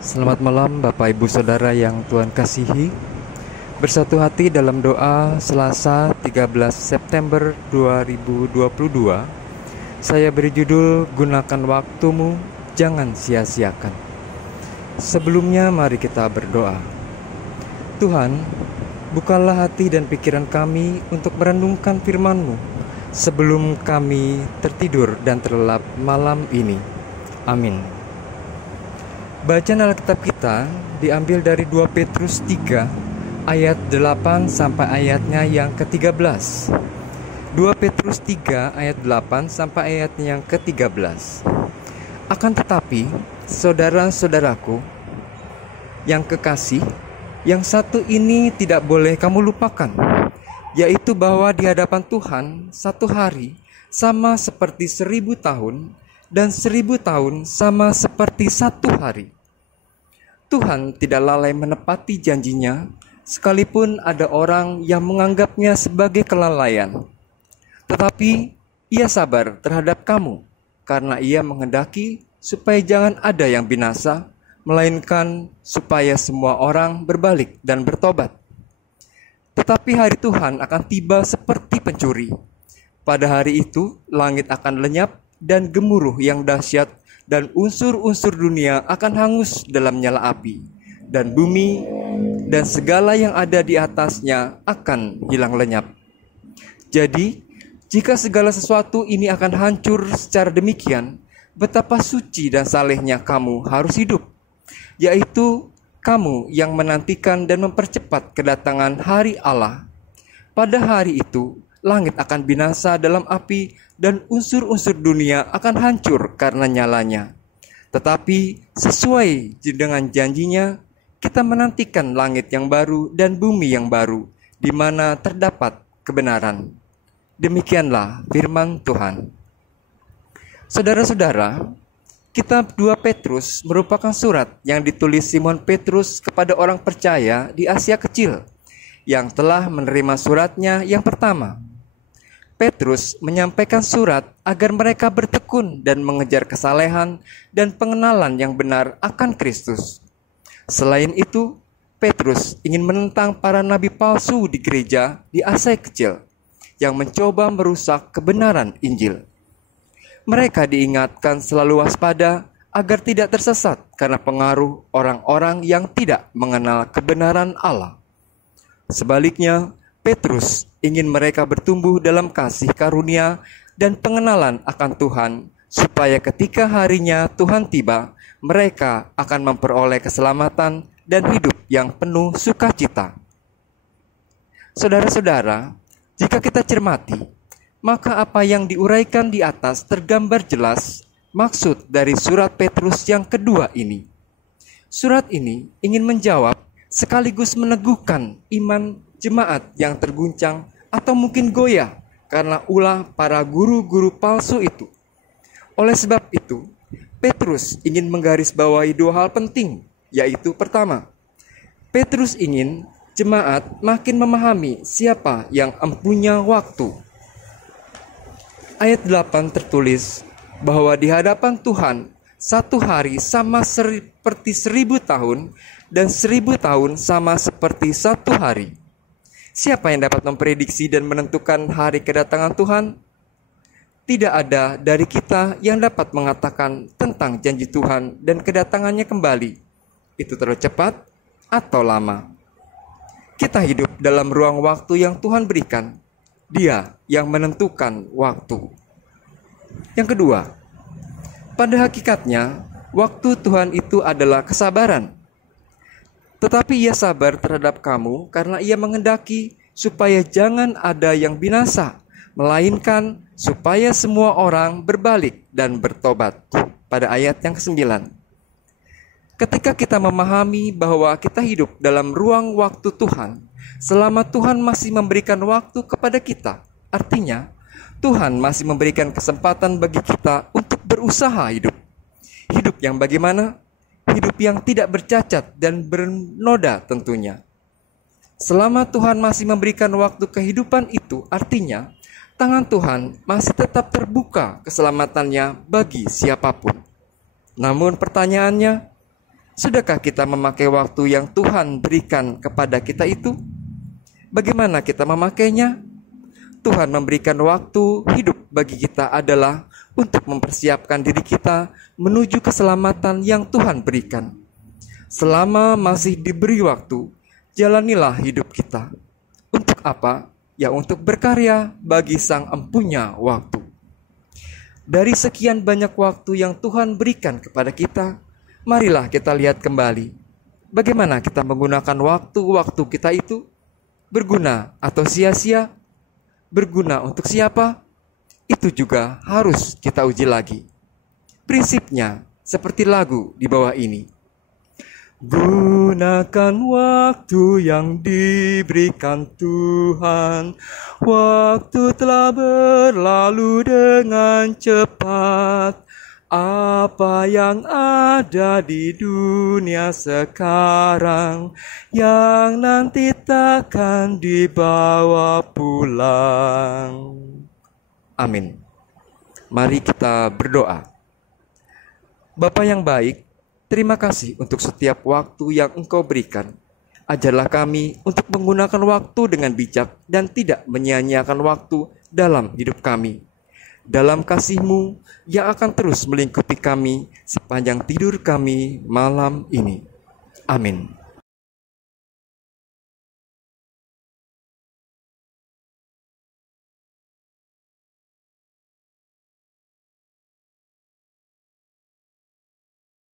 Selamat malam Bapak Ibu Saudara yang Tuhan kasihi. Bersatu hati dalam doa Selasa 13 September 2022. Saya beri judul Gunakan Waktumu, Jangan Sia-siakan. Sebelumnya mari kita berdoa. Tuhan, bukalah hati dan pikiran kami untuk merenungkan firman-Mu sebelum kami tertidur dan terlelap malam ini. Amin. Bacaan Alkitab kita diambil dari 2 Petrus 3 ayat 8 sampai ayatnya yang ke-13. 2 Petrus 3 ayat 8 sampai ayatnya yang ke-13. Akan tetapi, saudara-saudaraku yang kekasih, yang satu ini tidak boleh kamu lupakan, yaitu bahwa di hadapan Tuhan satu hari sama seperti 1000 tahun, dan 1000 tahun sama seperti satu hari. Tuhan tidak lalai menepati janjinya, sekalipun ada orang yang menganggapnya sebagai kelalaian. Tetapi Ia sabar terhadap kamu, karena Ia menghendaki supaya jangan ada yang binasa, melainkan supaya semua orang berbalik dan bertobat. Tetapi hari Tuhan akan tiba seperti pencuri. Pada hari itu, langit akan lenyap, dan gemuruh yang dahsyat dan unsur-unsur dunia akan hangus dalam nyala api, dan bumi dan segala yang ada di atasnya akan hilang lenyap. Jadi, jika segala sesuatu ini akan hancur secara demikian, betapa suci dan salehnya kamu harus hidup, yaitu kamu yang menantikan dan mempercepat kedatangan hari Allah. Pada hari itu, langit akan binasa dalam api, dan unsur-unsur dunia akan hancur karena nyalanya. Tetapi sesuai dengan janjinya, kita menantikan langit yang baru dan bumi yang baru, di mana terdapat kebenaran. Demikianlah firman Tuhan. Saudara-saudara, kitab 2 Petrus merupakan surat yang ditulis Simon Petrus kepada orang percaya di Asia Kecil, yang telah menerima suratnya yang pertama. Petrus menyampaikan surat agar mereka bertekun dan mengejar kesalehan dan pengenalan yang benar akan Kristus. Selain itu, Petrus ingin menentang para nabi palsu di gereja di Asia Kecil yang mencoba merusak kebenaran Injil. Mereka diingatkan selalu waspada agar tidak tersesat karena pengaruh orang-orang yang tidak mengenal kebenaran Allah. Sebaliknya, Petrus ingin mereka bertumbuh dalam kasih karunia dan pengenalan akan Tuhan, supaya ketika harinya Tuhan tiba, mereka akan memperoleh keselamatan dan hidup yang penuh sukacita. Saudara-saudara, jika kita cermati, maka apa yang diuraikan di atas tergambar jelas maksud dari surat Petrus yang kedua ini. Surat ini ingin menjawab sekaligus meneguhkan iman jemaat yang terguncang atau mungkin goyah karena ulah para guru-guru palsu itu. Oleh sebab itu, Petrus ingin menggarisbawahi dua hal penting, yaitu pertama, Petrus ingin jemaat makin memahami siapa yang empunya waktu. Ayat 8 tertulis bahwa di hadapan Tuhan satu hari sama seperti 1000 tahun, dan 1000 tahun sama seperti satu hari. Siapa yang dapat memprediksi dan menentukan hari kedatangan Tuhan? Tidak ada dari kita yang dapat mengatakan tentang janji Tuhan dan kedatangannya kembali. Itu terlalu cepat atau lama. Kita hidup dalam ruang waktu yang Tuhan berikan. Dia yang menentukan waktu. Yang kedua, pada hakikatnya, waktu Tuhan itu adalah kesabaran. Tetapi Ia sabar terhadap kamu karena Ia menghendaki supaya jangan ada yang binasa, melainkan supaya semua orang berbalik dan bertobat. Pada ayat yang ke-9. Ketika kita memahami bahwa kita hidup dalam ruang waktu Tuhan, selama Tuhan masih memberikan waktu kepada kita, artinya Tuhan masih memberikan kesempatan bagi kita untuk berusaha hidup. Hidup yang bagaimana? Hidup yang tidak bercacat dan bernoda tentunya. Selama Tuhan masih memberikan waktu kehidupan itu, artinya tangan Tuhan masih tetap terbuka keselamatannya bagi siapapun. Namun pertanyaannya, Sudahkah kita memakai waktu yang Tuhan berikan kepada kita itu? Bagaimana kita memakainya? Tuhan memberikan waktu hidup bagi kita adalah untuk mempersiapkan diri kita menuju keselamatan yang Tuhan berikan. Selama masih diberi waktu, jalanilah hidup kita. Untuk apa? Ya untuk berkarya bagi Sang Empunya waktu. Dari sekian banyak waktu yang Tuhan berikan kepada kita, marilah kita lihat kembali bagaimana kita menggunakan waktu-waktu kita itu. Berguna atau sia-sia? Berguna untuk siapa? Itu juga harus kita uji lagi. Prinsipnya seperti lagu di bawah ini. Gunakan waktu yang diberikan Tuhan. Waktu telah berlalu dengan cepat. Apa yang ada di dunia sekarang yang nanti takkan dibawa pulang. Amin. Mari kita berdoa. Bapa yang baik, terima kasih untuk setiap waktu yang Engkau berikan. Ajarlah kami untuk menggunakan waktu dengan bijak dan tidak menyia-nyiakan waktu dalam hidup kami. Dalam kasih-Mu yang akan terus melingkupi kami sepanjang tidur kami malam ini. Amin.